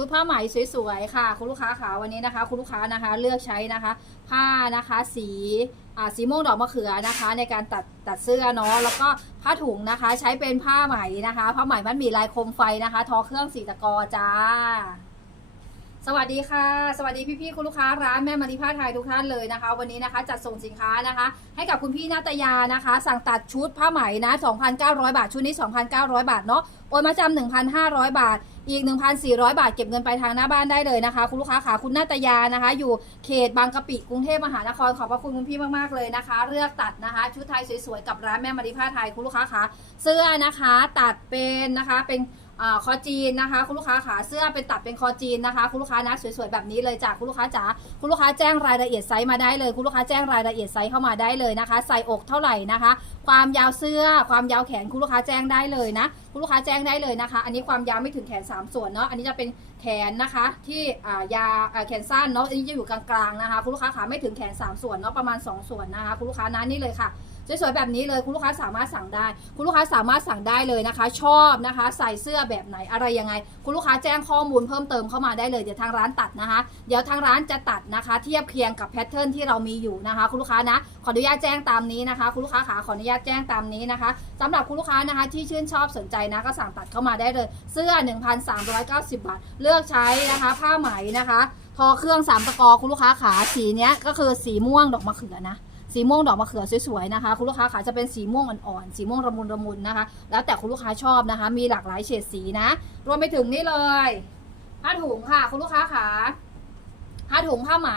ชุดผ้าไหมสวยๆค่ะ คุณลูกค้าขาวันนี้นะคะ คุณลูกค้านะคะเลือกใช้นะคะ ผ้านะคะสีอ่าสีม่วงดอกมะเขือนะคะ ในการตัดตัดเสื้อเนาะแล้วก็ผ้าถุงนะคะ ใช้เป็นผ้าไหมนะคะผ้าไหมมันมีลายโคมไฟนะคะ ทอเครื่องสีตะกอจ้า สวัสดีค่ะ สวัสดีพี่ๆคุณลูกค้าร้านแม่มาริผ้าไทยทุกท่านเลยนะคะ วันนี้นะคะจัดส่งสินค้านะคะ ให้กับคุณพี่นาตยานะคะ สั่งตัดชุดผ้าไหมนะ 2,900 บาทชุดนี้ 2,900 บาทเนาะโอนมาจำ1,500 บาท อีก 1,400 บาทเก็บเงินไปลายทางหน้าบ้านได้เลยนะคะ คุณลูกค้าขาคุณนาตยานะคะ อยู่เขตบางกะปิกรุงเทพมหานครขอบพระคุณคุณพี่มากๆเลยนะคะ เลือกตัดนะคะ ชุดไทยสวยๆกับร้านแม่มาริผ้าไทยคุณลูกค้าขาเสื้อนะคะ ตัดเป็นนะคะเป็น คอจีนนะคะ คุณลูกค้าขาเสื้อเป็นตัดเป็นคอจีนนะคะคุณลูกค้านะสวยๆแบบนี้เลยจ้ะคุณลูกค้าจ๋าคุณลูกค้าแจ้งรายละเอียดไซส์มาได้เลยคุณลูกค้าแจ้งรายละเอียดไซส์เข้ามาได้เลยนะคะ ใส่อกเท่าไหร่นะคะ ความยาวเสื้อความยาวแขนคุณลูกค้าแจ้งได้เลยนะ คุณลูกค้าแจ้งได้เลยนะคะ อันนี้ความยาวไม่ถึงแขน 3 ส่วนเนาะอันนี้จะเป็นแขนนะคะที่อ่ายาอ่าแขนสั้นเนาะอันนี้จะอยู่กลางๆนะคะ คุณลูกค้าขาไม่ถึงแขน 3 ส่วนเนาะประมาณ 2 ส่วนนะคะคุณลูกค้านะนี่เลยค่ะ สวยๆแบบนี้เลยคุณลูกค้าสามารถสั่งได้ คุณลูกค้าสามารถสั่งได้เลยนะคะ ชอบนะคะ ใส่เสื้อแบบไหนอะไรยังไง คุณลูกค้าแจ้งข้อมูลเพิ่มเติมเข้ามาได้เลยเดี๋ยวทางร้านตัดนะคะ เดี๋ยวทางร้านจะตัดนะคะ เทียบเคียงกับแพทเทิร์นที่เรามีอยู่นะคะ คุณลูกค้านะขออนุญาตแจ้งตามนี้นะคะ คุณลูกค้าขาขออนุญาตแจ้งตามนี้นะคะสำหรับคุณลูกค้านะคะ ที่ชื่นชอบสนใจนะก็สั่งตัดเข้ามาได้เลย เสื้อ 1,390 บาท เลือกใช้นะคะ ผ้าไหมนะคะ ทอเครื่องสามตะกอคุณลูกค้าขาสีเนี้ยก็คือสีม่วงดอกมะเขือนะ สีม่วงดอกมะเขือสวยๆนะคะ คุณลูกค้าขาจะเป็นสีม่วงอ่อนๆสีม่วงระมุนระมุนนะคะ แล้วแต่คุณลูกค้าชอบนะคะ มีหลากหลายเฉดสีนะ รวมไปถึงนี่เลยผ้าถุงค่ะ คุณลูกค้าขาผ้าถุงผ้าไหม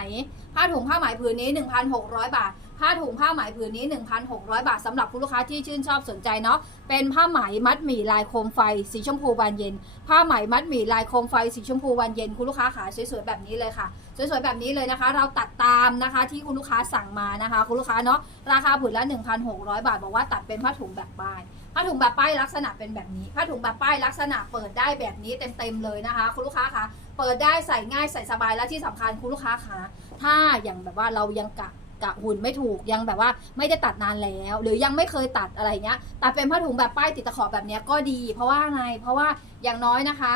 ผ้าถุงผ้าไหมผืนนี้ 1,600 บาท ผ้าถุงผ้าไหมผืนนี้ 1,600 บาทสำหรับคุณลูกค้าที่ชื่นชอบสนใจเนาะเป็นผ้าไหมมัดหมี่ลายโคมไฟสีชมพูบานเย็น ผ้าไหมมัดหมี่ลายโคมไฟสีชมพูบานเย็นคุณลูกค้าขาสวยๆแบบนี้เลยค่ะสวยๆแบบนี้เลยนะคะ เราตัดตามนะคะที่คุณลูกค้าสั่งมานะคะ คุณลูกค้าเนาะราคาผืนละ 1,600 บาท บอกว่าตัดเป็นผ้าถุงแบบป้ายผ้าถุงแบบป้ายลักษณะเป็นแบบนี้ผ้าถุงแบบป้ายลักษณะเปิดได้แบบนี้เต็มๆเลยนะคะ คุณลูกค้าคะเปิดได้ใส่ง่ายใส่สบายและที่สำคัญคุณลูกค้าคะถ้าอย่างแบบว่าเรายังกะ กะหุ่นไม่ถูกยังแบบว่าไม่ได้ตัดนานแล้ว หรือยังไม่เคยตัดอะไรเงี้ยตัดเป็นผ้าถุงแบบป้ายติดตะขอแบบนี้ก็ดี เพราะว่าไงเพราะว่าอย่างน้อยนะคะ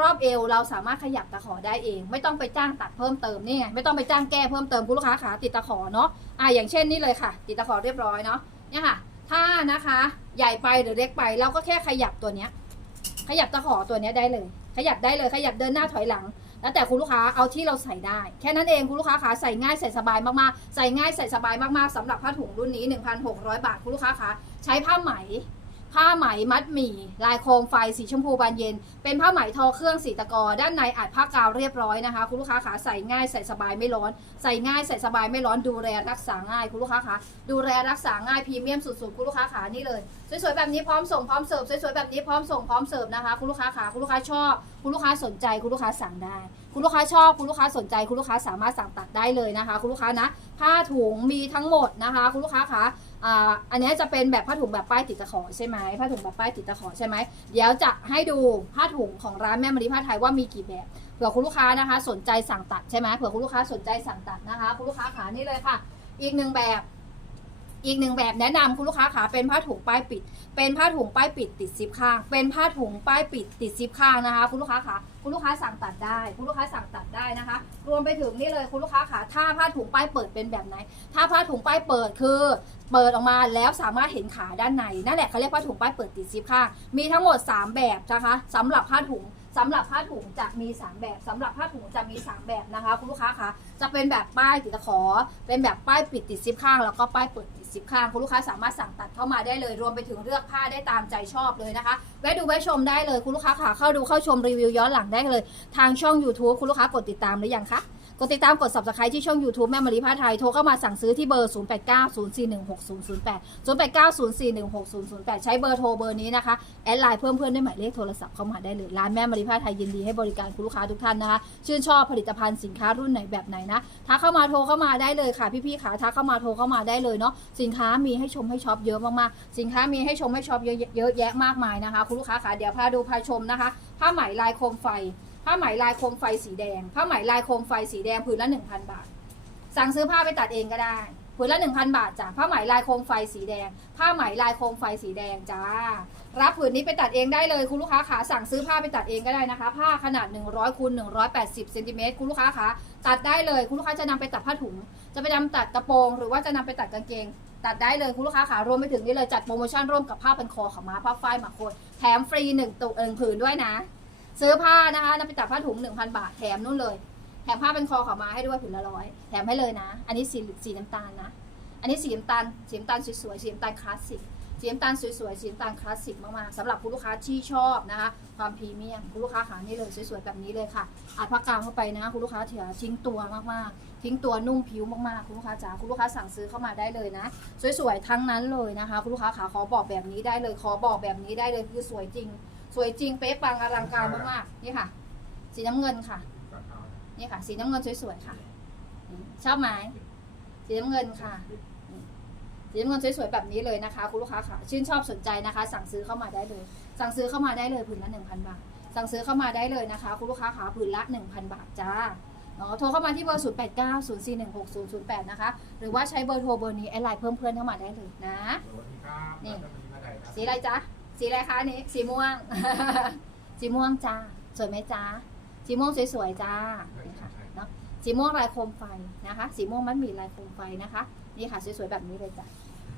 รอบเอวเราสามารถขยับตะขอได้เอง ไม่ต้องไปจ้างตัดเพิ่มเติมนี่ไงไม่ต้องไปจ้างแก้เพิ่มเติมคุณลูกค้าขาติดตะขอเนาะอ่าอย่างเช่นนี่เลยค่ะ ติดตะขอเรียบร้อยเนาะเนี่ยค่ะ ถ้านะคะใหญ่ไปหรือเล็กไปเราก็แค่ขยับตัวเนี้ยขยับตะขอตัวเนี้ยได้เลย ขยับได้เลยขยับเดินหน้าถอยหลัง แล้วแต่คุณลูกค้าเอาที่เราใส่ได้ แค่นั้นเองคุณลูกค้าขาใส่ง่ายใส่สบายมากๆ ใส่ง่ายใส่สบายมากๆสำหรับผ้าถุงรุ่นนี้ 1,600 บาทคุณลูกค้าขาใช้ผ้าไหม ผ้าไหมมัดหมี่ ลายโคมไฟสีชมพูบานเย็น เป็นผ้าไหมทอเครื่องสีตะกอ ด้านในอัดผ้ากาวเรียบร้อยนะคะ คุณลูกค้าขาใส่ง่ายใส่สบายไม่ร้อน ใส่ง่ายใส่สบายไม่ร้อนดูแลรักษาง่ายคุณลูกค้าขาดูแลรักษาง่ายพรีเมียมสุดๆคุณลูกค้าขานี่เลยสวยๆแบบนี้พร้อมส่งพร้อมเสิร์ฟสวยๆแบบนี้พร้อมส่งพร้อมเสิร์ฟนะคะคุณลูกค้าขาคุณลูกค้าชอบคุณลูกค้าสนใจคุณลูกค้าสั่งได้ คุณลูกค้าชอบคุณลูกค้าสนใจ คุณลูกค้าสามารถสั่งตัดได้เลยนะคะ คุณลูกค้านะผ้าถุงมีทั้งหมดนะคะ คุณลูกค้าคะอ่า อันนี้จะเป็นแบบผ้าถุงแบบป้ายติดตะขอใช่ไหมผ้าถุงแบบป้ายติดตะขอใช่ไหมเดี๋ยวจะให้ดูผ้าถุงของร้านแม่มณีผ้าไทยว่ามีกี่แบบเผื่อคุณลูกค้านะคะ สนใจสั่งตัดใช่ไหมเผื่อคุณลูกค้าสนใจสั่งตัดนะคะ คุณลูกค้าขานี่เลยค่ะ อีกหนึ่งแบบ อีกหนึ่งแบบแนะนำคุณลูกค้าขาเป็นผ้าถุงป้ายปิด เป็นผ้าถุงป้ายปิดติดซิปข้าง เป็นผ้าถุงป้ายปิดติดซิปข้างนะคะ คุณลูกค้าขาคุณลูกค้าสั่งตัดได้ คุณลูกค้าสั่งตัดได้นะคะ รวมไปถึงนี่เลยคุณลูกค้าขาถ้าผ้าถุงป้ายเปิดเป็นแบบไหน ถ้าผ้าถุงป้ายเปิดคือ เปิดออกมาแล้วสามารถเห็นขาด้านในนั่นแหละเขาเรียกผ้าถุงป้ายเปิดติดซิปข้างมีทั้งหมด 3 แบบนะคะสำหรับผ้าถุง สำหรับผ้าถุงจะมี 3 แบบสำหรับผ้าถุงจะมี 3 แบบนะคะ คุณลูกค้าคะจะเป็นแบบป้ายติดตะขอ เป็นแบบป้ายปิดติดซิปข้าง แล้วก็ป้ายเปิดติดซิปข้างคุณลูกค้าสามารถสั่งตัดเข้ามาได้เลย รวมไปถึงเลือกผ้าได้ตามใจชอบเลยนะคะแวะดูแวะชมได้เลยคุณลูกค้าค่ะเข้าดูเข้าชมรีวิวย้อนหลังได้เลย ทางช่อง YouTube คุณลูกค้ากดติดตามหรือยังคะ กดติดตามกด subscribe ที่ช่อง YouTube แม่มารีผ้าไทย โทรเข้ามาสั่งซื้อที่เบอร์ 0890416008 0890416008 ใช้เบอร์โทรเบอร์นี้นะคะ แอดไลน์เพิ่มเพื่อนด้วยหมายเลขโทรศัพท์เข้ามาได้เลย ร้านแม่มารีผ้าไทยยินดีให้บริการคุณลูกค้าทุกท่านนะคะ ชื่นชอบผลิตภัณฑ์สินค้ารุ่นไหนแบบไหนนะทักเข้ามาโทรเข้ามาได้เลยค่ะพี่ๆขาทักเข้ามาโทรเข้ามาได้เลยเนาะสินค้ามีให้ชมให้ช็อปเยอะมากๆสินค้ามีให้ชมให้ช็อปเยอะเยอะแยะมากมายนะคะ คุณลูกค้าขาเดี๋ยวพาดูพาชมนะคะผ้าไหมลายโคมไฟ ผ้าไหมลายโคมไฟสีแดง ผ้าไหมลายโคมไฟสีแดงผืนละ1,000 บาท สั่งซื้อผ้าไปตัดเองก็ได้ผืนละ1,000 บาทจ้ะผ้าไหมลายโคมไฟสีแดง ผ้าไหมลายโคมไฟสีแดงจ้า รับผืนนี้ไปตัดเองได้เลยคุณลูกค้าขาสั่งซื้อผ้าไปตัดเองก็ได้นะคะ ผ้าขนาด 100คูณ180เซนติเมตรคุณลูกค้าขาตัดได้เลยคุณลูกค้าจะนำไปตัดผ้าถุง จะไปนำตัดกระโปรงหรือว่าจะนำไปตัดกางเกง ตัดได้เลยคุณลูกค้าขารวมไปถึงนี่เลยจัดโปรโมชั่นร่วมกับผ้าพันคอขามาผ้าฝ้ายหมักโคนแถมฟรีหนึ่งตัวเอิงผืนด้วยนะ ซื้อผ้านะคะนำไปตัดผ้าถุง 1,000 บาทแถมนู่นเลย แถมผ้าเป็นคอขาวมาให้ด้วยผืนละร้อยแถมให้เลยนะ อันนี้สีสีน้ำตาลนะ อันนี้สีน้ำตาลสีน้ำตาลสวยๆสีน้ำตาลคลาสสิกสีน้ำตาลสวยๆสีน้ำตาลคลาสสิกมากๆสำหรับคุณลูกค้าที่ชอบนะคะความพรีเมียมคุณลูกค้าหานี่เลยสวยๆแบบนี้เลยค่ะอัดผ้ากาวเข้าไปนะคุณลูกค้าเถียทิ้งตัวมากๆ ทิ้งตัวนุ่มผิวมากๆคุณลูกค้าจ๋าคุณลูกค้าสั่งซื้อเข้ามาได้เลยนะ สวยๆทั้งนั้นเลยนะคะคุณลูกค้าขาขอบอกแบบนี้ได้เลยขอบอกแบบนี้ได้เลยคือสวยจริง สวยจริงเป๊ะปังอลังการมากๆนี่ค่ะ สีน้ำเงินค่ะ นี่ค่ะ สีน้ำเงินสวยๆค่ะนี่ชอบไหมสีน้ำเงินค่ะนี่สีน้ำเงินสวยๆแบบนี้เลยนะคะ คุณลูกค้าค่ะ ชื่นชอบสนใจนะคะ สั่งซื้อเข้ามาได้เลย สั่งซื้อเข้ามาได้เลยผืนละ1,000บาท สั่งซื้อเข้ามาได้เลยนะคะ คุณลูกค้าขาผืนละ1,000บาทจ้าเนาะโทรเข้ามาที่เบอร์ 0 8 9 0 4 1 6 0 0 8 นะคะ หรือว่าใช้เบอร์โทรเบอร์นี้แอดไลน์เพิ่มเพื่อนเข้ามาได้เลยนะ นี่ สีอะไรจ๊ะ สีอะไรคะอันนี้สีม่วง สีม่วงจ้าสวยไหมจ้าสีม่วงสวยๆจ้านี่ค่ะเนาะสีม่วงลายโคมไฟนะคะ สีม่วงมันหมีลายโคมไฟนะคะนี่ค่ะสวยๆแบบนี้เลยจ้ะ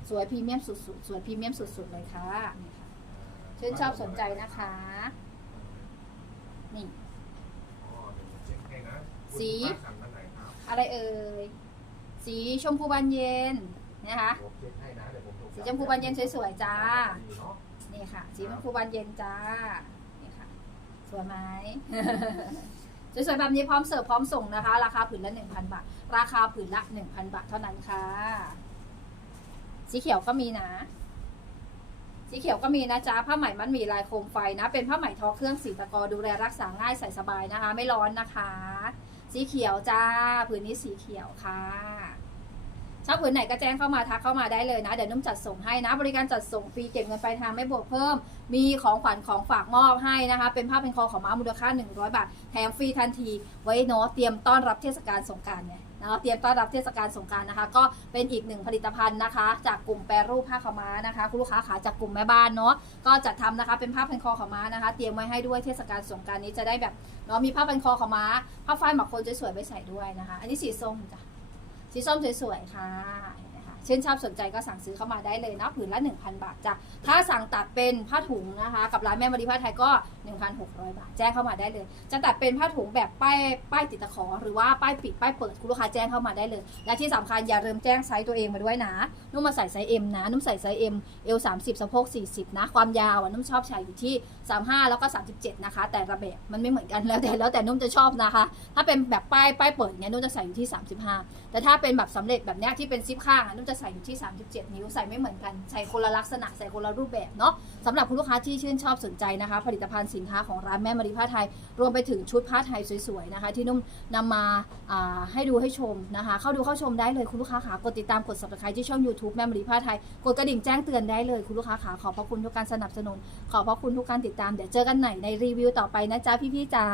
สวยพรีเมียมสุดๆสวยพรีเมียมสุดๆเลยค่ะนี่ค่ะชื่นชอบสนใจนะคะ นี่ สี อะไรเอ่ยสีชมพูบานเย็นนะคะสีชมพูบานเย็นสวยๆจ้า นี่ค่ะ สีชมพูบานเย็นจ้า นี่ค่ะ สวยไหม สวยๆแบบนี้พร้อมเสิร์ฟพร้อมส่งนะคะ ราคาผืนละ 1,000 บาท ราคาผืนละ 1,000 บาทเท่านั้นค่ะ สีเขียวก็มีนะ สีเขียวก็มีนะจ๊ะ ผ้าไหมมันมีลายโคมไฟนะ เป็นผ้าไหมทอเครื่องสีตะกอดูแลรักษาง่ายใส่สบายนะคะ ไม่ร้อนนะคะ สีเขียวจ้า ผืนนี้สีเขียวค่ะ ชอบผืนไหนก็แจ้งเข้ามาทักเข้ามาได้เลยนะ เดี๋ยวนุ่มจัดส่งให้นะ บริการจัดส่งฟรีเก็บเงินปลายทางไม่บวกเพิ่ม มีของขวัญของฝากมอบให้นะคะ เป็นผ้าเป็นคอของม้ามูลค่า 100 บาท แถมฟรีทันที ไว้เนาะเตรียมต้อนรับเทศกาลสงกรารไงเนาะเตรียมต้อนรับเทศกาลสงการนะคะ ก็เป็นอีกหนึ่งผลิตภัณฑ์นะคะ จากกลุ่มแปรรูปผ้าขม้านะคะคุณลูกค้าขาจากกลุ่มแม่บ้านเนาะก็จัดทำนะคะเป็นผ้าพันคอขม้านะคะ เตรียมไว้ให้ด้วยเทศกาลสงการนี้จะได้แบบเนาะมีผ้าพันคอขม้าผ้าฝ้ายหมักโคนสวยๆไปใส่ด้วยนะคะ อันนี้สีส้มจ้ะ สีส้มสวยๆค่ะเช่นชอบสนใจก็สั่งซื้อเข้ามาได้เลยนะผืนละ 1,000 บาทจ้ะถ้าสั่งตัดเป็นผ้าถุงนะคะ กับร้านแม่มารีผ้าไทยก็ 1,600 บาท แจ้งเข้ามาได้เลย จะตัดเป็นผ้าถุงแบบป้ายป้ายติดตะขอ หรือว่าป้ายปิดป้ายเปิดคุณลูกค้าแจ้งเข้ามาได้เลย และที่สำคัญอย่าลืมแจ้งไซส์ตัวเองมาด้วยนะ นุ่มมาใส่ไซส์ M นะ นุ่มใส่ไซส์ M เอว30สะโพก40 นะ ความยาวนุ่มชอบใช้อยู่ที่ 35 แล้วก็ 37 นะคะ แต่ระแบบมันไม่เหมือนกันแล้วแต่แล้วแต่นุ่มจะชอบนะคะ ถ้าเป็นแบบป้ายป้ายเปิดเนี่ยนุ่มจะใส่อยู่ที่ 35 แต่ถ้าเป็นแบบสำเร็จแบบเนี้ยที่เป็นซิปข้างอะนุ่มจะใส่อยู่ที่ 37 นิ้วใส่ไม่เหมือนกันใส่คนละลักษณะใส่คนละรูปแบบเนาะสำหรับคุณลูกค้าที่ชื่นชอบสนใจนะคะ ผลิตภัณฑ์สินค้าของร้านแม่มารีผ้าไทย รวมไปถึงชุดผ้าไทยสวยๆนะคะ ที่นุ่มนำมาาให้ดูให้ชมนะคะ เข้าดูเข้าชมได้เลยคุณลูกค้าขากดติดตามกด subscribe ที่ช่อง YouTube แม่มารีผ้าไทยกดกระดิ่งแจ้งเตือนได้เลยคุณลูกค้าขาขอบพระคุณทุกการสนับสนุนขอบพระคุณทุกการติดตาม เดี๋ยวเจอกันไหนในรีวิวต่อไปนะจ๊ะพี่ๆจ๋า